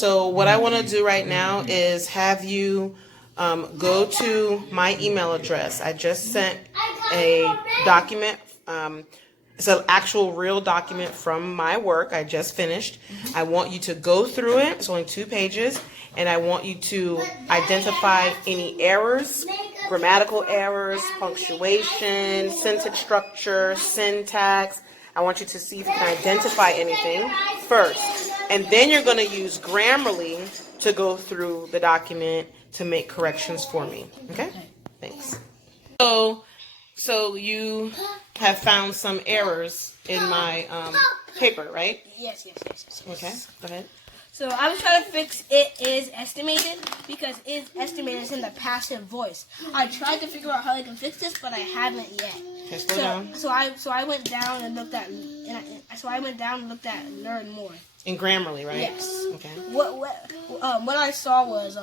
So what I want to do right now is have you go to my email address. I just sent a document. It's an actual real document from my work. I just finished. I want you to go through it. It's only 2 pages. And I want you to identify any errors, grammatical errors, punctuation, sentence structure, syntax. I want you to see if you can identify anything first. And then you're going to use Grammarly to go through the document to make corrections for me. Okay? Thanks. So you have found some errors in my paper, right? Yes. Okay, go ahead. So I was trying to fix it is estimated because is estimated is in the passive voice. I tried to figure out how I can fix this, but I haven't yet. Okay, slow down. So I went down and looked at learn more. In Grammarly, right? Yes. Okay. What I saw was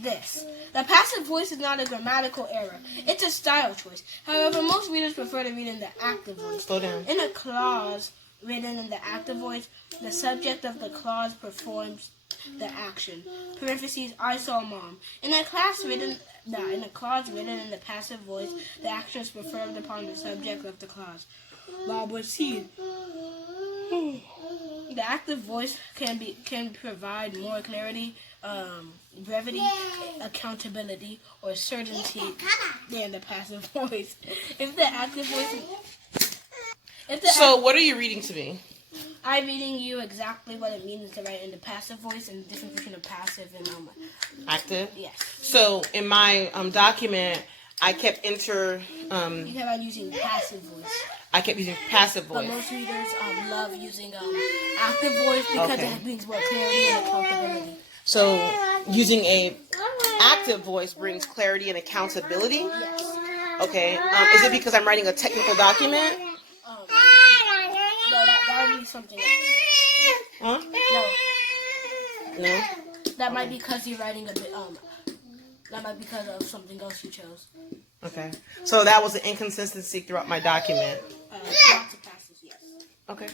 this. The passive voice is not a grammatical error. It's a style choice. However, most readers prefer to read in the active voice. Slow down. In a clause written in the active voice, the subject of the clause performs the action. Parentheses, I saw mom. In a clause written in the passive voice, the action is performed upon the subject of the clause. Bob was seen. The active voice can provide more clarity, brevity, accountability, or certainty than the passive voice. So what are you reading to me? I'm reading you exactly what it means to write in the passive voice and the difference between a passive and active. Yes. So in my document, I kept You kept on using passive voice. I kept using passive voice. But most readers love using active voice because it brings more clarity and accountability. So using a active voice brings clarity and accountability? Yes. Okay. Is it because I'm writing a technical document? No, that would be something else. Huh? No. That might be because you're writing a bit. That might be because of something else you chose. Okay. So that was an inconsistency throughout my document. Lots of passes, yes. Okay.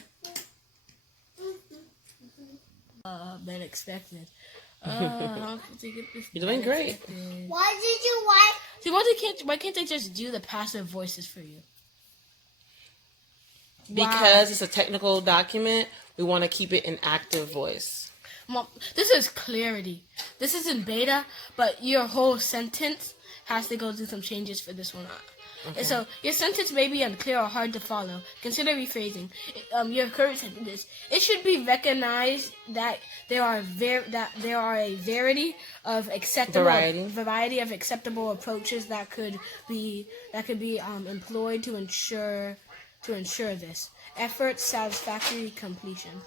Than expected. You're doing great. Why did you like? See, why can't they just do the passive voices for you? Because it's a technical document, we want to keep it in active voice. Mom, this is clarity. This is in beta, but your whole sentence has to go through some changes for this one. Okay. So your sentence may be unclear or hard to follow. Consider rephrasing. Your current sentence is: it should be recognized that there are a variety of acceptable approaches that could be employed to ensure this effort satisfactory completion.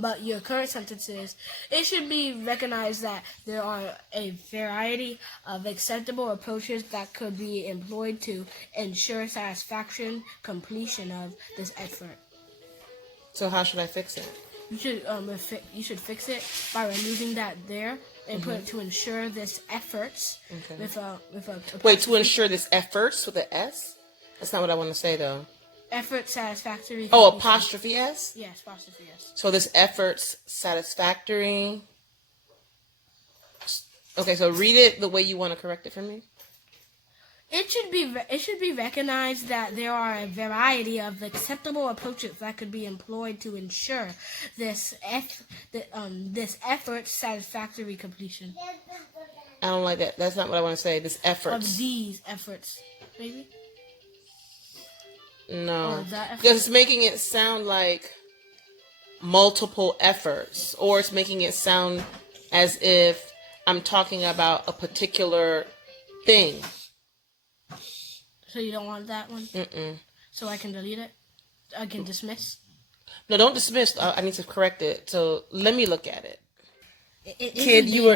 But your current sentence is: it should be recognized that there are a variety of acceptable approaches that could be employed to ensure satisfaction completion of this effort. So how should I fix it? You should fix it by removing that there and put it to ensure this efforts with a wait, to ensure this efforts with an S? That's not what I want to say though. Effort satisfactory. Oh, apostrophe S? Yes, apostrophe S. So this effort's satisfactory. Okay, so read it the way you want to correct it for me. It should be recognized that there are a variety of acceptable approaches that could be employed to ensure this effort's satisfactory completion. I don't like that. That's not what I want to say. This efforts. Of these efforts, maybe. No, because it's making it sound like multiple efforts, or it's making it sound as if I'm talking about a particular thing. So you don't want that one? Mm-mm. So I can delete it? I can dismiss? No, don't dismiss. I need to correct it. So let me look at it. Kid, you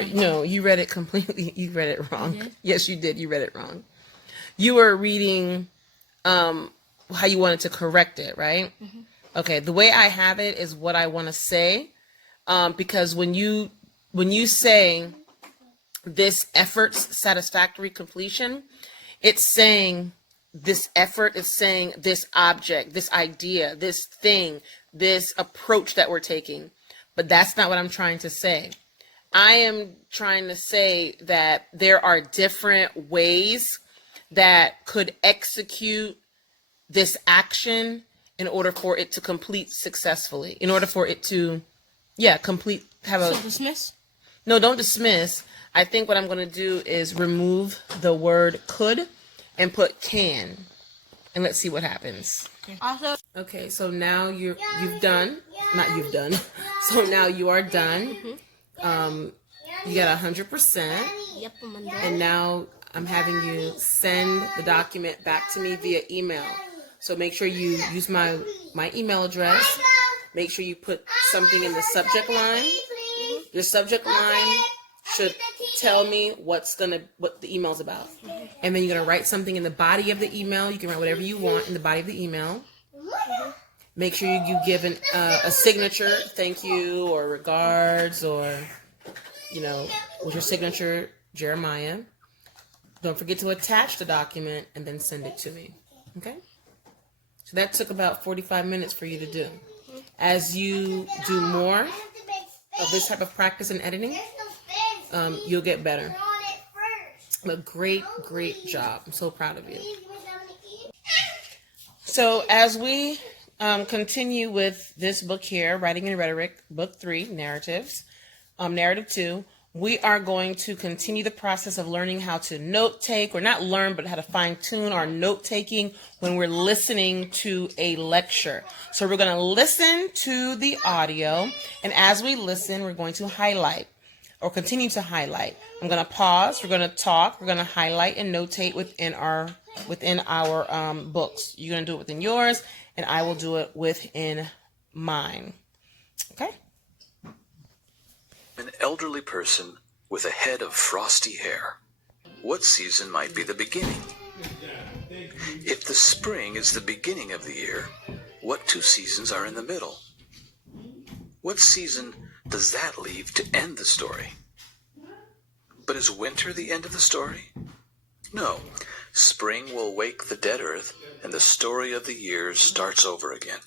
read it completely. You read it wrong. Yes, you did. You read it wrong. You were reading how you wanted to correct it, right? Mm-hmm. Okay, the way I have it is what I want to say, because when you say this effort's satisfactory completion, it's saying this effort is saying this object, this idea, this thing, this approach that we're taking. But that's not what I'm trying to say. I am trying to say that there are different ways that could execute this action in order for it to complete successfully, in order for it to, complete, have a... So dismiss? No, don't dismiss. I think what I'm going to do is remove the word could and put can. And let's see what happens. Also, Okay, so now you've done, not you've done. So now you are done. You got 100%. yep, I'm done. And now I'm having you send the document back to me via email. So make sure you use my email address. Make sure you put something in the subject line. Your subject line should tell me what the email's about. And then you're going to write something in the body of the email. You can write whatever you want in the body of the email. Make sure you give a signature, thank you, or regards, or, with your signature, Jeremiah. Don't forget to attach the document and then send it to me. Okay? So that took about 45 minutes for you to do. As you do more of this type of practice and editing, you'll get better. But great job. I'm so proud of you. So as we continue with this book here, Writing and Rhetoric, Book 3, Narratives, Narrative 2, we are going to continue the process of learning how to note take, or not learn, but how to fine tune our note taking when we're listening to a lecture. So we're going to listen to the audio, and as we listen, we're going to highlight or continue to highlight. I'm going to pause, we're going to talk, we're going to highlight and notate within our books. You're going to do it within yours, and I will do it within mine. Okay? An elderly person with a head of frosty hair. What season might be the beginning? If the spring is the beginning of the year, what two seasons are in the middle? What season does that leave to end the story? But is winter the end of the story? No. Spring will wake the dead earth, and the story of the years starts over again.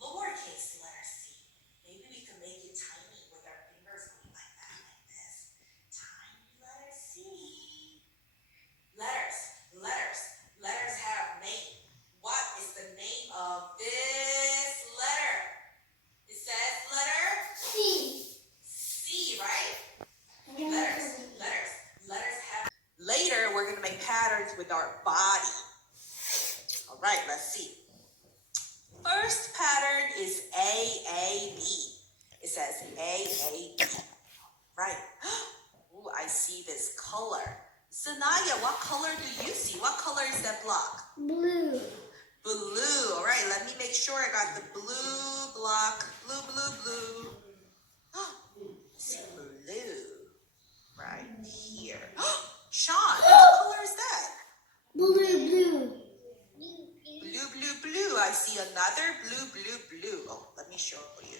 Lowercase letter C. Maybe we can make it tiny with our fingers going like that, like this. Tiny letter C. Letters have name. What is the name of this letter? It says letter C, right? Letters have. Later, we're going to make patterns with our body. All right, let's see. First pattern is AAB. It says AAB. Right. Ooh, I see this color. Sanaya, what color do you see? What color is that block? Blue. Blue. All right, let me make sure I got the blue block. Blue. See blue right here. Sean, what color is that? Blue. Blue. I see another blue. Oh, let me show you.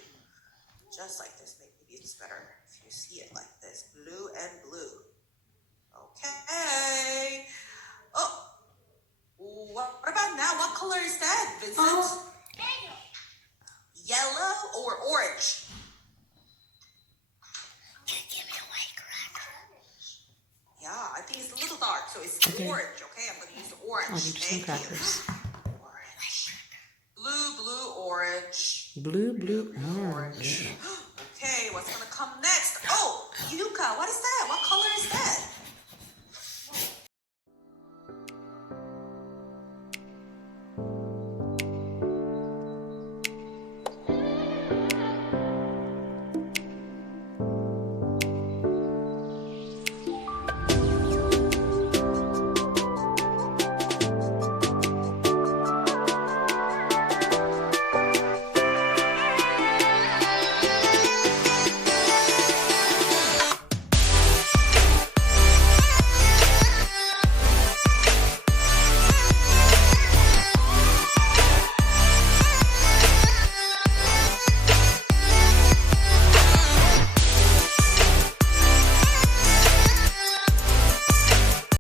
Just like this. Maybe it's better if you see it like this. or orange? Give me a white cracker. Yeah, I think it's a little dark, so it's Okay. orange. Okay, I'm going to use orange. I'll give you some Thank crackers. Orange. Blue, blue, orange. Blue, blue, orange. Okay, what's going to come next? Oh, Yuka, what is that? What color is that?